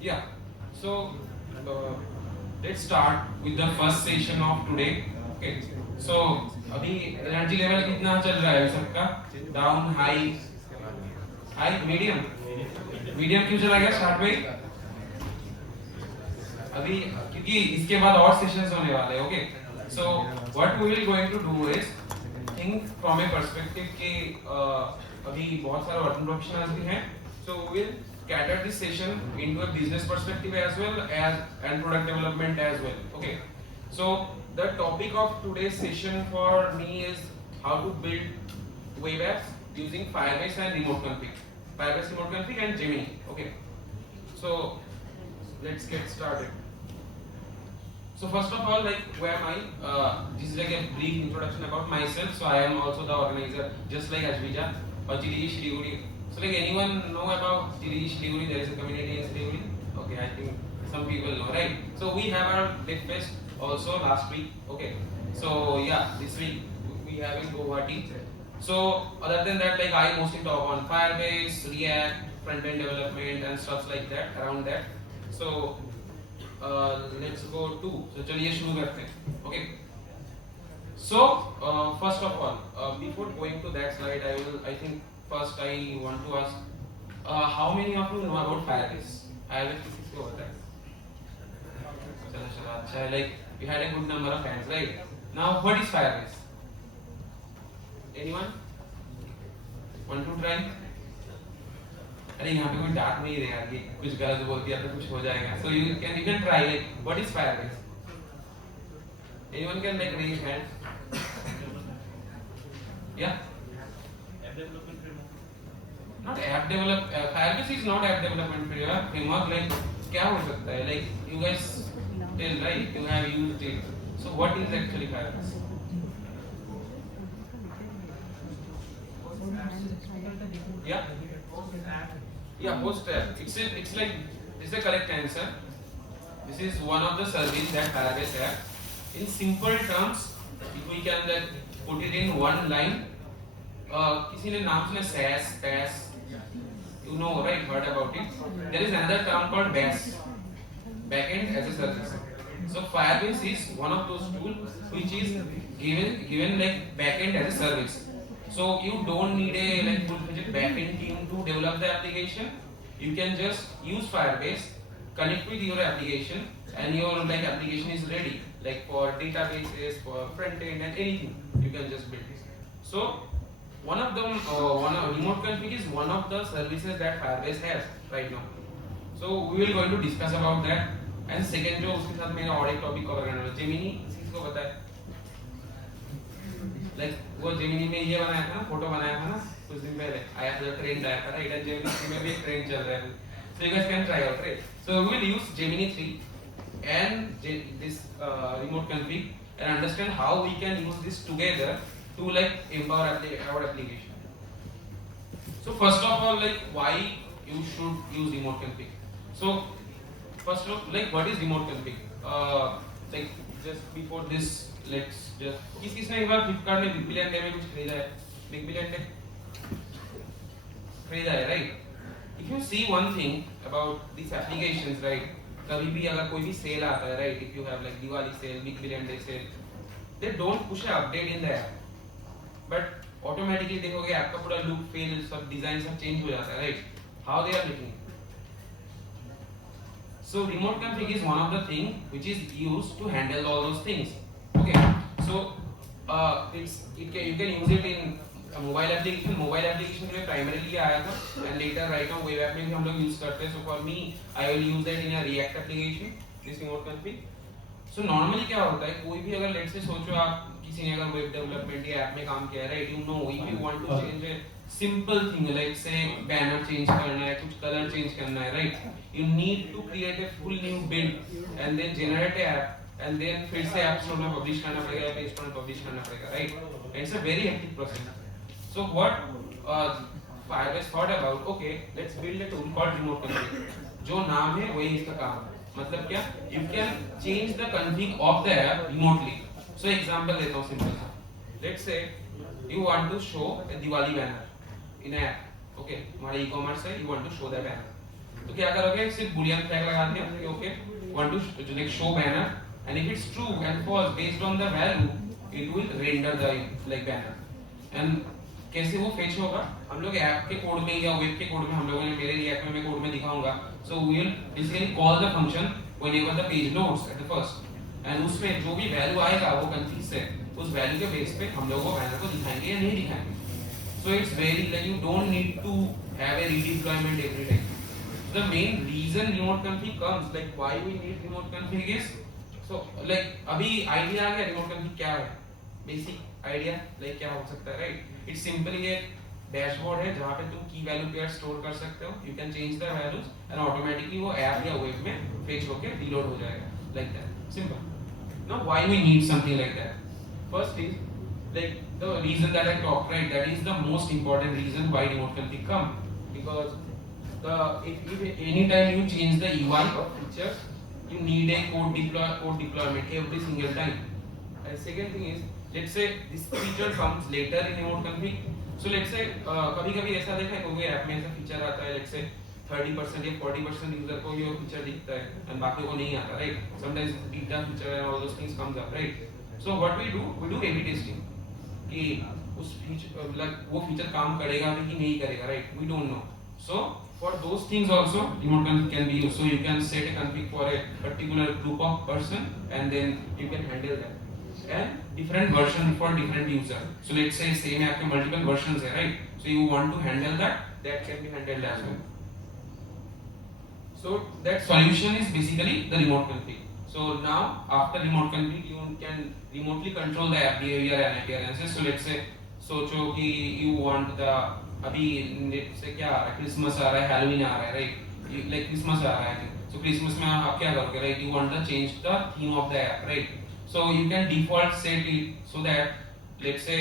Yeah. So let's start with the first session of today. Okay. So अभी energy level कितना चल रहा है सबका? Down, high, high, medium. Medium क्यों चला गया स्टार्ट में? अभी क्योंकि इसके बाद और सेशंस होने वाले हैं. Okay. So what we will going to do is think from a perspective कि अभी बहुत सारे वर्किंग प्रोफेशनल्स भी हैं. So we will cater this session into a business perspective as well as and product development as well. Okay. So the topic of today's session for me is how to build web apps using Firebase and Remote Config. Firebase Remote Config and Gemini. Okay. So let's get started. So first of all, like who am I? This is like a brief introduction about myself. So I am also the organizer, just like Ashvija or Chili Shiriguri. So like anyone know about Chili Shiriguri? There is a community in Shiriguri. Okay, I think some people know, right? So we have our DevFest also last week. Okay, so yeah, this week we have in Guwahati. So other than that, like I mostly talk on Firebase, React, front-end development and stuff like that around that. So let's go to. So चलिए शुरू करते हैं. Okay. So first of all, before going to that slide, I think first I want to ask, how many of you know about Firebase? Firebase किसको पता है? चलो अच्छा है. Like we had a good number of hands, right? Now what is Firebase? Anyone? Want to try? अरे यहाँ पे कोई डांट नहीं रहा यार, ये कुछ गलत बोल दिया तो कुछ हो जाएगा. So you can try. Like what is Firebase? Anyone can like raise hand? Yeah. Not app develop. Firebase is not app development framework. Like क्या हो सकता है? Like you guys tell, right? You have used it. So what is actually Firebase? Yeah. Yeah, host app. It's like it's the correct answer. This is one of the services that Firebase have. In simple terms, if we can like put it in one line, किसी ने नाम सुना SaaS, PaaS, you know, right? Heard about it. There is another term called BaaS, backend as a service. So Firebase is one of those tools which is given like backend as a service. So you don't need a like full-fledged backend team to develop the application. You can just use Firebase, connect with your application, and your like application is ready. Like for databases, for front end, and anything you can just build it. So one of them, Remote Config is one of the services that Firebase has right now. So we will going to discuss about that. And second जो उसके साथ मेरा और एक topic cover करना है, Gemini. किसको पता है? Like वो Gemini में ये बनाया था ना, फोटो बनाया था ना कुछ दिन पहले, आया था ट्रेंड आया था, right? Gemini में भी ट्रेंड चल रहा है. So you guys can try out, right? So we will use Gemini 3 and this Remote Config and understand how we can use this together to like empower our application. So first of all, like why you should use Remote Config? So first of all, like what is Remote Config? Like just before this, let's just किसने एक बार फ्लिपकार्ट में big billion day में कुछ खरीदा है? Big billion day खरीदा है, right? If you see one thing about these applications, right? कभी भी अगर कोई भी सेल आता है, right? If you have like Diwali sale, big billion day sale, they don't push an update in the app, but automatically देखोगे app का पूरा लुक, फील, सब डिजाइन सब चेंज हो जाता है, right? How they are making it? So Remote Config is one of the thing which is used to handle all those things. Okay. So you can use it in a mobile application. Mobile application के लिए primarily आया था, and later right now web app में भी हम लोग use करते हैं. So for me, I will use that in a React application, this Remote Config. So normally क्या होता है, कोई भी अगर let's say सोचो आप किसी ने अगर web development या app में काम किया है, right? You know, if you want to change a simple thing like say banner change करना है, कुछ color change करना है, right? You need to create a full new build and then generate a app and then फिर से app store में publish करना पड़ेगा, play store में publish करना पड़ेगा, right? It's a very hectic process. So what Firebase thought about, okay, let's build a tool called Remote Config. जो नाम है वही इसका काम है. मतलब क्या? You can change the config of the app remotely. So example देता हूँ simple सा. Let's say you want to show a Diwali banner in an app. Okay, हमारा e-commerce है, you want to show that banner. तो क्या करोगे, सिर्फ boolean flag लगा दिया, okay want to like show banner, and if it's true and false based on the value it will render the like banner. and कैसे वो fetch होगा, हम लोग ऐप के कोड में या वेब के कोड में, हम लोगों ने मेरे रिएक्ट में मैं कोड में दिखाऊंगा. So we will basically call the function whenever the page loads at the first, and उसमें जो भी वैल्यू आएगा वो कंफिग से उस वैल्यू के बेस पे हम लोग वो बैनर को दिखाएंगे या नहीं दिखाएंगे. So it's very like you don't need to have a redeployment every time. The main reason remote config comes, like why we need remote config is, so like अभी idea आ गया remote config क्या है, basic idea like क्या हो सकता है, right? It's simply a dashboard है जहाँ पे तुम key value pair store कर सकते हो, you can change the values and automatically वो app या web में fetch होके reload हो जाएगा, like that, simple. Now why we need something like that? First is like the reason that I talked, right? That is the most important reason why remote config come, because if any time you change the UI of features, you need a code deployment every single time. And second thing is, let's say this feature comes later in remote config. So let's say कभी-कभी ऐसा देखा है कोई app में ऐसा feature आता है, let's say 30% या 40% यूजर को ये फीचर दिखता है and बाकी को नहीं आता, right? Sometimes beta feature and all those things comes up, right? So what we do A/B testing कि उस फीचर like वो फीचर काम करेगा भी कि नहीं करेगा, right? We don't know. So for those things also remote config can be used. So you can set a config for a particular group of person and then you can handle that, and different version for different user. So let's say same app में multiple versions है, right? So you want to handle that can be handled as well. So that solution is basically the remote config. So now after remote config you can remotely control the app behavior and appearances. So let's say सोचो कि you want the अभी net से क्या आ रहा है, Christmas आ रहा है, Halloween आ रहा है, राइट? लाइक क्रिसमस आ रहा है, सो क्रिसमस में आप क्या करोगे, right? You want to change the theme of the app, right? So you can default set it so that let's say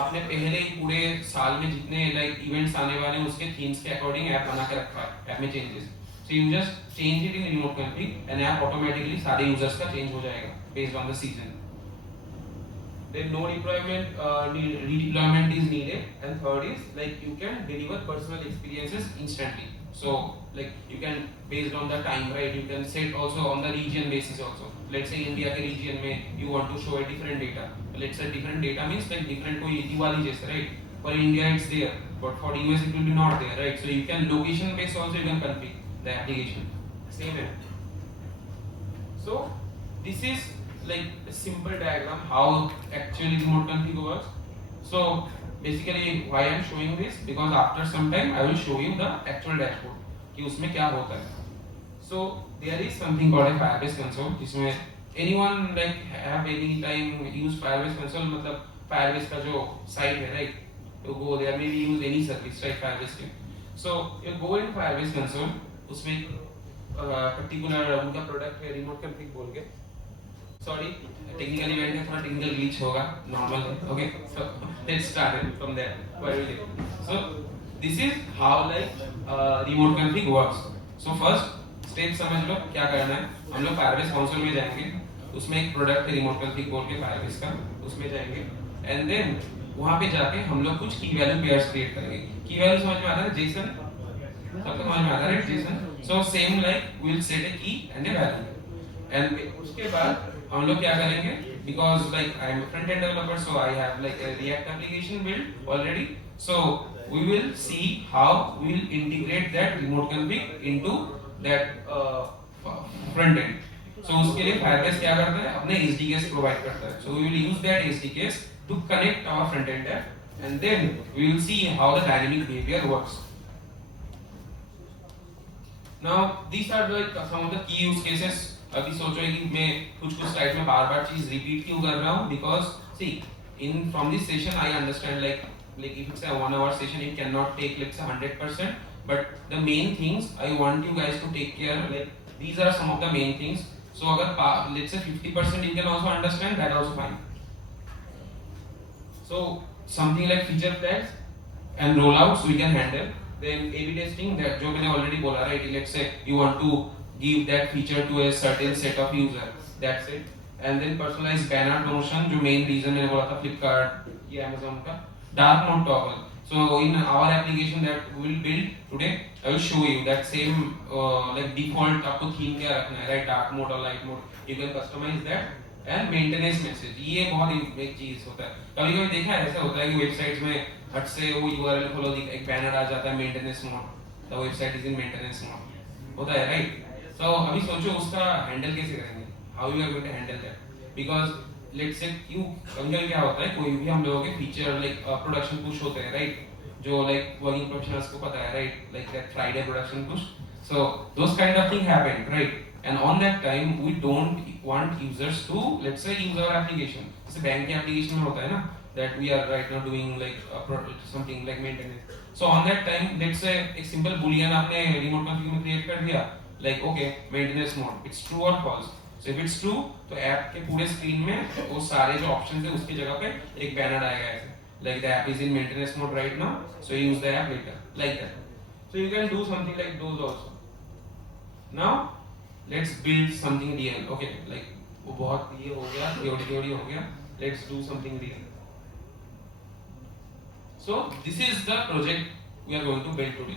आपने पहले ही पूरे साल में जितने लाइक इवेंट्स आने वाले हैं उसके थीम्स के अकॉर्डिंग ऐप बना के रखा है, ऐप में changes. So you just change it in remote config and app automatically सारे यूजर्स का चेंज हो जाएगा based on the season. Then no redeployment is needed, and third is like you can deliver personal experiences instantly. So like you can based on the time, right? You can set also on the region basis also. Let's say India के region में you want to show a different data. Let's say different data means like different कोई दिवाली जैसे, right? For India it's there, but for US it will be not there, right? So you can location based also you can configure the application. Same है. So this is like a simple diagram how actually remote config works. So basically why I am showing this, because after some time I will show you the actual dashboard कि उसमें क्या होता है. So there is something called a Firebase console जिसमें anyone like have any time use Firebase console, मतलब Firebase का जो site है, right? You go there, maybe use any service, right? Firebase के. So you go in Firebase console, उसमें particular उनका product है remote config बोल के. Sorry, technical event है, थोड़ा technical glitch होगा, normal है, okay? So let's start it from there. Where will it? So this is how like remote config works. So first step समझ लो क्या करना है. हम लोग Firebase console में जाएंगे, उसमें एक product है remote config बोल के Firebase का, उसमें जाएंगे, and then वहाँ पे जाके हम लोग कुछ key value pairs create करेंगे. Key value समझ में आता है JSON? सबको समझ में आता है, right? JSON. So same like we will set a key and a value, and उसके बाद हम लोग क्या करेंगे, because like I am a front end developer, so I have like a React application built already. So we will see how we will integrate that remote config into that front end. So उसके लिए Firebase क्या करता है, अपने SDKs provide करता है. So we will use that SDKs to connect our front end app, and then we will see how the dynamic behavior works. Now these are like some of the key use cases. अभी सोचो कि मैं कुछ slide में बार-बार चीज repeat क्यों कर रहा हूँ, because see in from this session I understand like if it's a 1 hour session it cannot take let's say 100%, but the main things I want you guys to take care, like these are some of the main things. So अगर let's say 50% you can also understand, that also fine. So something like feature flags and rollouts we can handle. Then A/B testing, that जो मैंने already बोला, right? Let's say you want to give that feature to a certain set of user, that's it. And then personalized banner promotion, जो main reason मैंने बोला था Flipkart या Amazon का dark mode toggle. So in our application that we will build today, I will show you that same like default आपको theme क्या रखना है, right? Dark mode और light mode. You can customize that. And maintenance message, ये बहुत एक चीज होता है. कभी कभी देखा है ऐसा होता है कि वेबसाइट्स में हट से वो URL खोलो एक बैनर आ जाता है maintenance mode, the website is in maintenance mode होता है, राइट? तो अभी सोचो उसका हैंडल कैसे करेंगे, how you are going to handle that, because let's say you कभी क्या होता है कोई भी हम लोगों के फीचर लाइक प्रोडक्शन पुश होते हैं, राइट? जो लाइक वर्किंग प्रोफेशनल्स को पता है, right? Like that Friday production push, so those kind of thing happen, right? And on that time we don't want users to let's say use our application. जैसे bank के application में होता है ना that we are right now doing like something like maintenance. So on that time let's say एक simple boolean आपने remote config में create कर दिया like okay maintenance mode it's true or false. So if it's true तो app के पूरे screen में वो सारे जो options है उसकी जगह पे एक banner आएगा ऐसे like the app is in maintenance mode right now so use the app later like that. So you can do something like those also. Now let's build something real. Okay, like वो बहुत ये हो गया theory हो गया, let's do something real. So this is the project we are going to build today.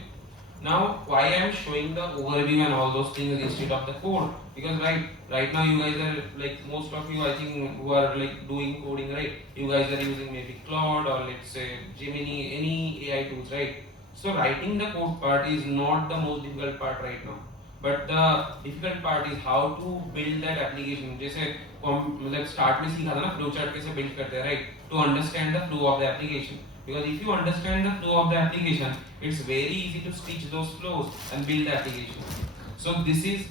Now why I am showing the overview and all those things instead of the code, because right now you guys are like most of you I think who are like doing coding, right? You guys are using maybe Claude or let's say Gemini, any AI tools, right? So writing the code part is not the most difficult part right now. But the difficult part is how to build that application. जैसे मतलब start में सीखा था ना flow chart कैसे build करते हैं, right? To understand the flow of the application. Because if you understand the flow of the application, it's very easy to stitch those flows and build the application. So this is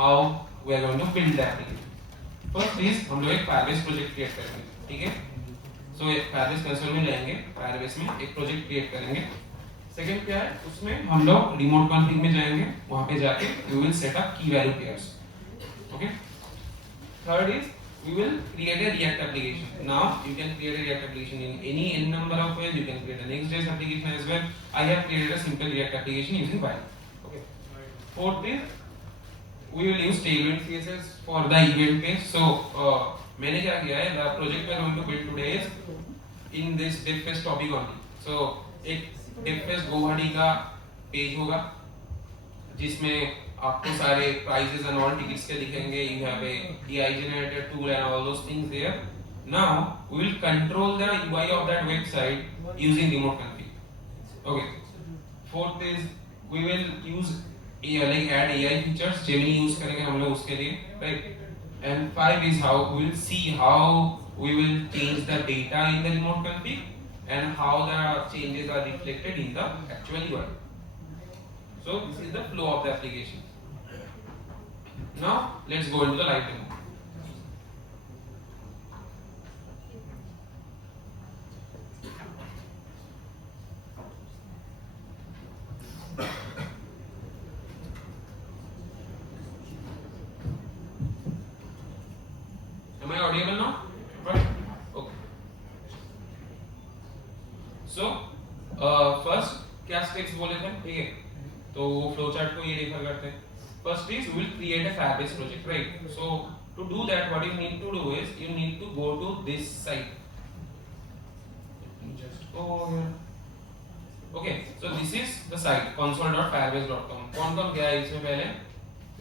how we are going to build the application. First is हम लोग एक Firebase project create करेंगे, ठीक है? So Firebase console में जाएंगे, Firebase में एक project create करेंगे. सेकंड क्या है, उसमें हम लोग रिमोट कॉन्फ़िग में जाएंगे, वहां पे जाके we will set up key value pairs. Okay. Third is we will create a React application. Now you can create a React application in any n number of ways. You can create a next.js application as well. I have created a simple react application using while. Okay. Fourth is we will use tailwind CSS for the event page. So मैंने क्या किया है, the project we are going to build today is in this DevFest topic only. So एक DevFest Guwahati का page होगा जिसमें आपको सारे प्राइजेस एंड ऑल टिकट्स के दिखेंगे. You have a AI generator tool and all those things there. Now we will control the UI of that website using remote config. Okay. Fourth is we will use like add AI features. Gemini use करेंगे हम लोग उसके लिए, right? And five is how we will see how we will change the data in the remote config and how the changes are reflected in the actual UI. So this is the flow of the application. Now let's go into the live demo. Am I audible now? So first क्या steps बोले थे, ठीक है? तो वो flow chart को ये refer करते हैं. First is we will create a Firebase project, right? So to do that, what you need to do is you need to go to this site. Just go here. Okay, so this is the site console.firebase.com. कौन गया है इसमें पहले?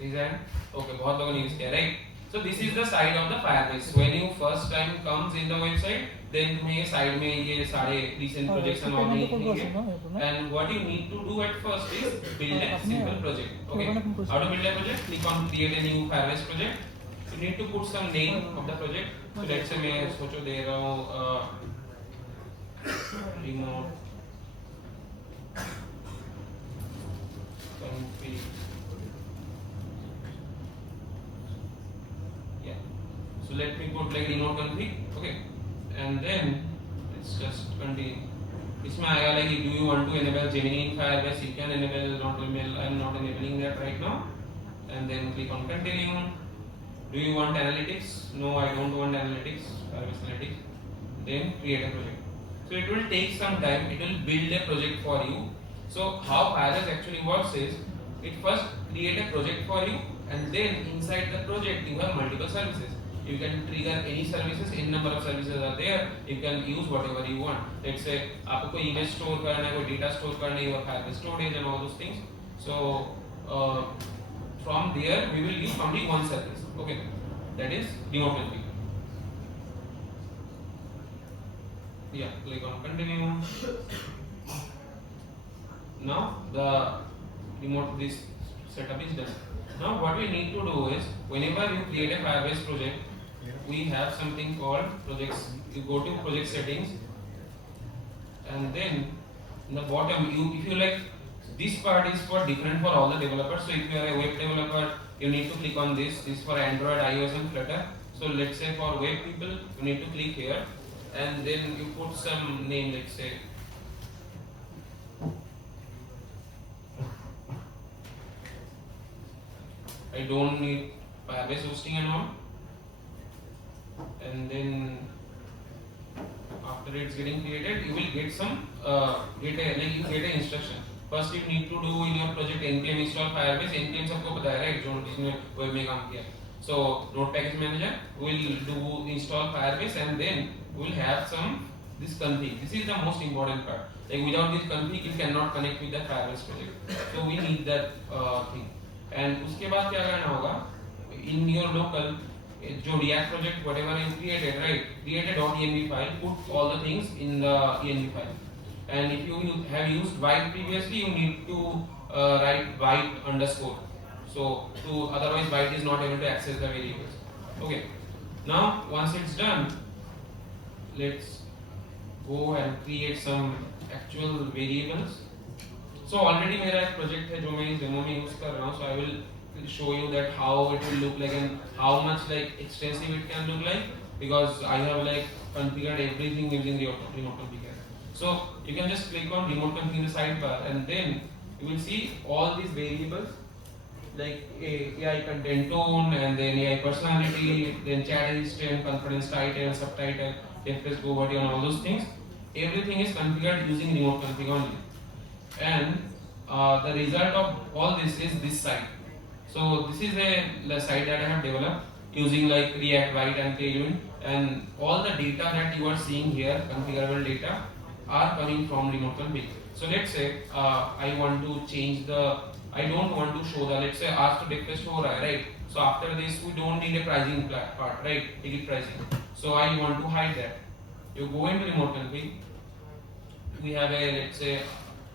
Resign. Okay, बहुत लोगों ने use किया, right? So this is the side of the Firebase. When you first time comes in the website, then तुम्हें ये side में ये सारे recent projects and all दिखेंगे. And what you need to do at first is build a simple project. Okay. How to build a project? Click on create a new Firebase project. You need to put some name of the project. So let's say मैं सोचो दे रहा हूँ remote config. So let me put like remote config, okay, and then let's just continue. इसमें आएगा like do you want to enable Gemini in Firebase? You can enable, not enable. I am not enabling that right now. And then click on continue. Do you want analytics? No, I don't want analytics. Firebase analytics. Then create a project. So it will take some time. It will build a project for you. So how Firebase actually works is it first create a project for you, and then inside the project you have multiple services. You can trigger any services, n number of services are there. You can use whatever you want. Let's say आपको कोई image store करना है, कोई data store करना है, your Firebase storage and all those things. So from there we will use only one service. Okay, that is remote config. Yeah, click on continue. Now the remote this setup is done. Now what we need to do is whenever you create a Firebase project, we have something called projects. You go to project settings, and then in the bottom if you like, this part is for different for all the developers. So if you are a web developer, you need to click on this. This is for Android, iOS and Flutter. So let's say for web people, you need to click here, and then you put some name, let's say I don't need Firebase hosting and all. And then after it's getting created, you will get some get an instruction. First you need to do in your project npm install Firebase. npm सबको पता है, right? जो जिसने web में काम किया. So node package manager will do install Firebase, and then we will have some this config. This is the most important part. Like without this config, you cannot connect with the Firebase project. So we need that thing. And उसके बाद क्या करना होगा? In your local जो React project, whatever you created, right? Create a .env file. Put all the things in the env file. And if you have used white previously, you need to write white underscore. So otherwise white is not able to access the variables. Okay. Now once it's done, let's go and create some actual variables. So already मेरा एक project है जो मैं इस demo में use कर रहा हूँ. So I will show you that how it will look like and how much like extensive it can look like, because I have like configured everything using the remote config. So you can just click on remote config in the sidebar, and then you will see all these variables like AI content tone, and then AI personality, then chat assistant, conference title, subtitle, DevFest, Guwahati, and all those things. Everything is configured using remote config only. And the result of all this is this site. So this is the site that I have developed using like React, White and Tailwind, and all the data that you are seeing here, configurable data, are coming from remote config. So let's say I want to change I don't want to show the, let's say ask to DevFest हो रहा है, right? So after this we don't need a pricing part, right? Ticket pricing. So I want to hide that. You go into remote config. We have a, let's say,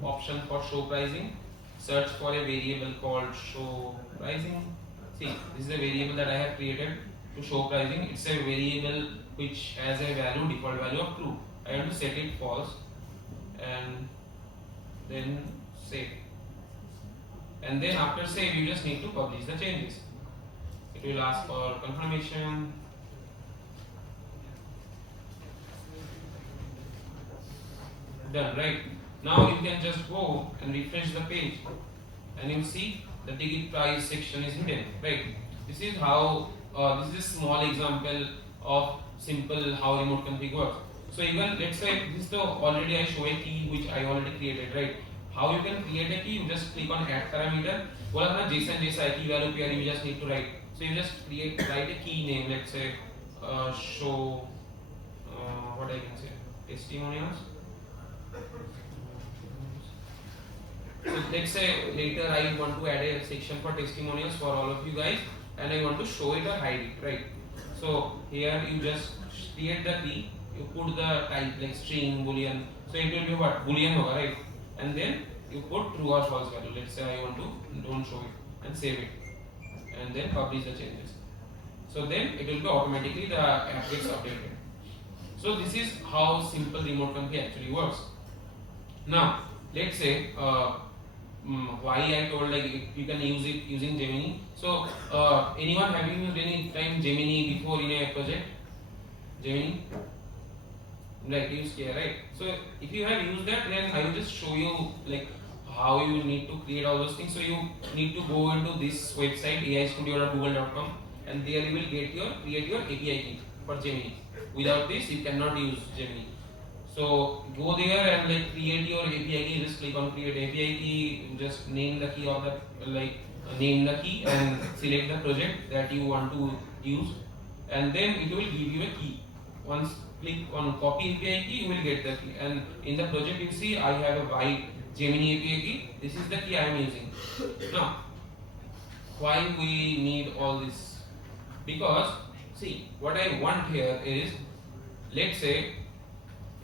option for show pricing. Search for a variable called show pricing. See, this is a variable that I have created to show pricing. It's a variable which has a value, default value of true. I want to set it false, and then save. And then after save, you just need to publish the changes. It will ask for confirmation. Done, right? Now you can just go and refresh the page, and you see the ticket price section is hidden, right? This is how this is a small example of simple how remote config works. So even let's say this is the already I show a key which I already created, right? How you can create a key? You just click on add parameter. बोला था JSON जैसा key value pair you just need to write. So you just write a key name. Let's say show what I can say, testimonials. So let's say later I want to add a section for testimonials for all of you guys, and I want to show it or hide it, right? So here you just create the key, you put the type like string, boolean. So it will be what? Boolean hoga, right? And then you put true or false value. Let's say I want to don't show it, and save it, and then publish the changes. So then it will be automatically the app gets updated. So this is how simple remote config actually works. Now let's say why I told like you can use it using Gemini. So anyone have you used any time Gemini before in a project? Gemini? Like use here, right? So if you have used that, then I will just show you like how you need to create all those things. So you need to go into this website aistudio.google.com, and there you will create your API key for Gemini. Without this you cannot use Gemini. So go there and like create your API key. Just click on create API key. Just name the key of the name the key and select the project that you want to use. and then it will give you a key. Once click on copy API key, you will get the key. And in the project you see I have a white Gemini API key. This is the key I am using. Now, why we need all this? Because see, what I want here is, let's say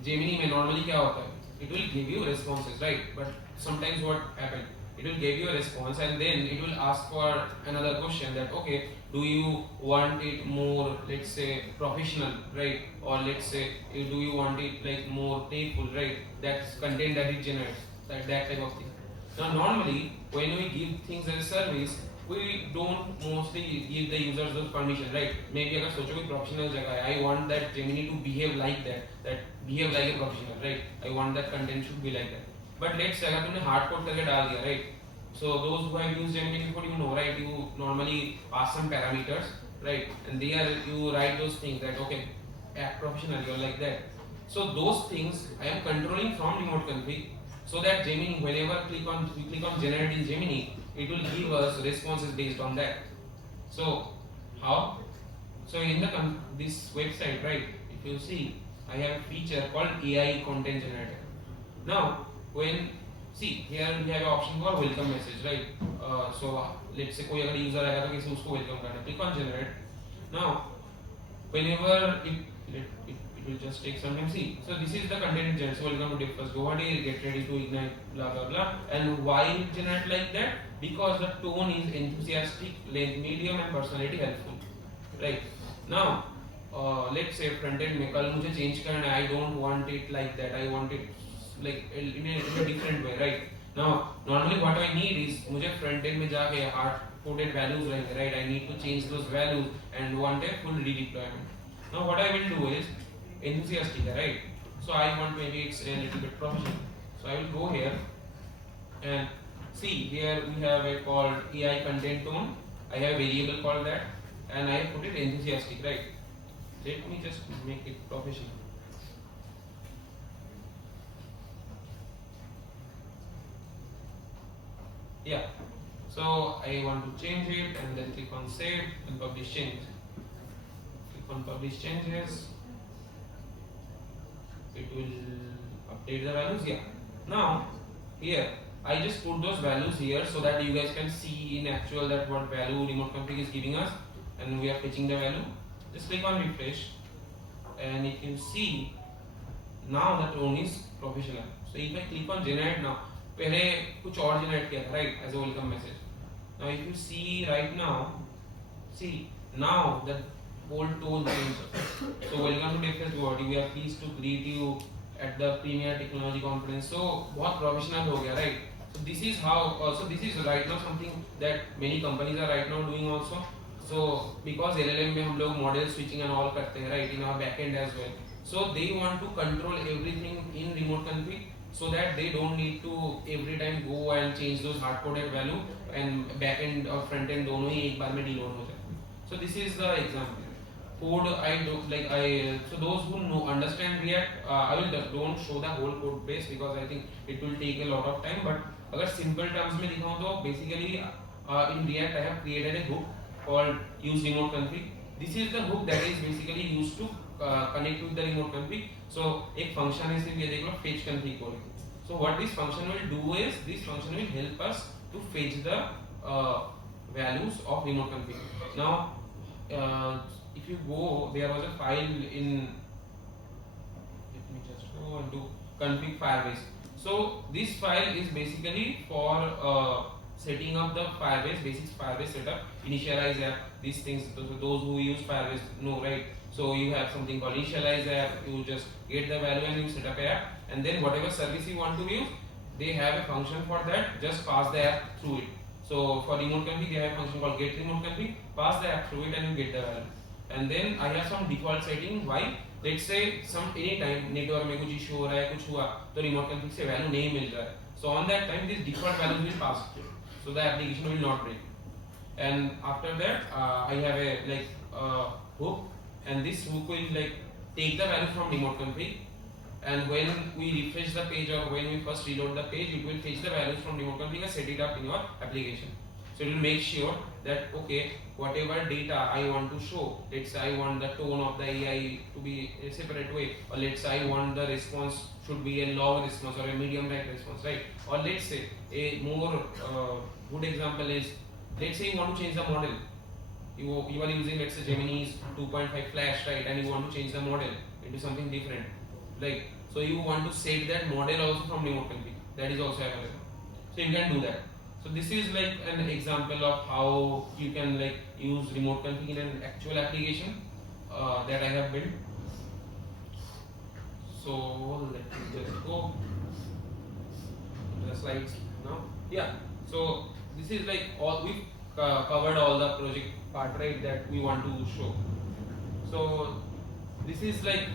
Gemini में normally क्या होता है? It will give you responses, right? But sometimes what happens? It will give you a response and then it will ask for another question that okay, do you want it more, let's say professional, right? Or let's say do you want it like more playful, right? That's content that it generates, that type of thing. Now normally when we give things as a service, we don't mostly give the users those permission, right? Maybe अगर सोचो कोई professional जगह है, I want that Gemini to behave like that behave like a professional, right? I want that content should be like that. But let's say अगर तुमने hard code करके डाल दिया, right? So those who have used Gemini before, you know, right? You normally pass some parameters, right? And there you write those things that okay, act professionally or like that. So those things I am controlling from remote config, so that Gemini, whenever we click on generate in Gemini, it will give us responses based on that. So how? So in the this website, right? If you see, I have a feature called AI content generator. Now when see here we have an option for welcome message, right? So let's say कोई अगर user आएगा तो कैसे उसको welcome करना है? Click on generate. Now whenever it will just take some time. See, so this is the content generator. So welcome to DevFest, Guwahati, get ready to ignite, blah blah blah. And why it generate like that? Because the tone is enthusiastic, length medium, and personality helpful, right? Now let's say front end में कल मुझे change करना है, I don't want it like that, I want it like in a different way, right? Now normally what I need is मुझे front end में जाके hard coded values रहेंगे, right? I need to change those values and want a full redeployment. Now what I will do is enthusiastic, right? So I want maybe it's a little bit professional. So I will go here and see here we have a called AI content tone. I have a variable called that, and I put it enthusiastic, right? Let me just make it professional. Yeah. So I want to change it and then click on save and publish changes. Click on publish changes. It will update the values. Yeah. Now here I just put those values here so that you guys can see in actual that what value remote config is giving us, and we are fetching the value. Just click on refresh and you can see now the tone is professional. So if I click on generate now, पहले कुछ और generate किया था, right, as a welcome message. Now if you see right now, see now the whole tone changes. So welcome to DevFest Guwahati. We are pleased to greet you at the Premier Technology Conference. So बहुत professional हो गया, right? So this is how. So this is right now something that many companies are right now doing also. So because LLM में हम लोग model switching and all करते हैं, right, in our backend as well. So they want to control everything in remote config, so that they don't need to every time go and change those hard coded value, and backend or front end दोनों ही एक बार में deload हो जाए. So this is the example. Code I do like I so those who know understand React, I will don't show the whole code base because I think it will take a lot of time. But अगर simple terms में दिखाऊँ तो basically in React I have created a hook called use remote config. This is the hook that is basically used to connect with the remote config. So एक function है सिर्फ ये देख लो fetch config code. So what this function will do is this function will help us to fetch the values of remote config. Now if you go, there was a file in, let me just go and do config Firebase. So this file is basically for setting up the Firebase, basic Firebase setup, initialize app, these things. Those who use Firebase know, right? So you have something called initialize app, you just get the value and you set up app, and then whatever service you want to use, they have a function for that, just pass the app through it. So for remote config, they have a function called get remote config, pass the app through it and you get the value. And then I have some default setting. Why? Let's say some anytime network में कुछ issue हो रहा है, कुछ हुआ तो remote config से value नहीं मिल रहा है. So on that time, this default values will pass through, so the application will not break. And after that, I have a like hook, and this hook will like take the value from remote config, and when we refresh the page or when we first reload the page, it will fetch the values from remote config and set it up in your application. So it will make sure that okay, whatever data I want to show, let's say I want the tone of the AI to be a separate way, or let's say I want the response should be a long response or a medium range response, right? Or let's say a more good example is, let's say you want to change the model. You are using, let's say, Gemini's 2.5 flash, right? And you want to change the model into something different, right? So you want to set that model also from remote config. That is also available. So you can do that. So this is like an example of how you can like use remote config in an actual application that I have built. So let me just go to the slides now. Yeah. So this is like all we covered all the project part, right, that we want to show. So this is like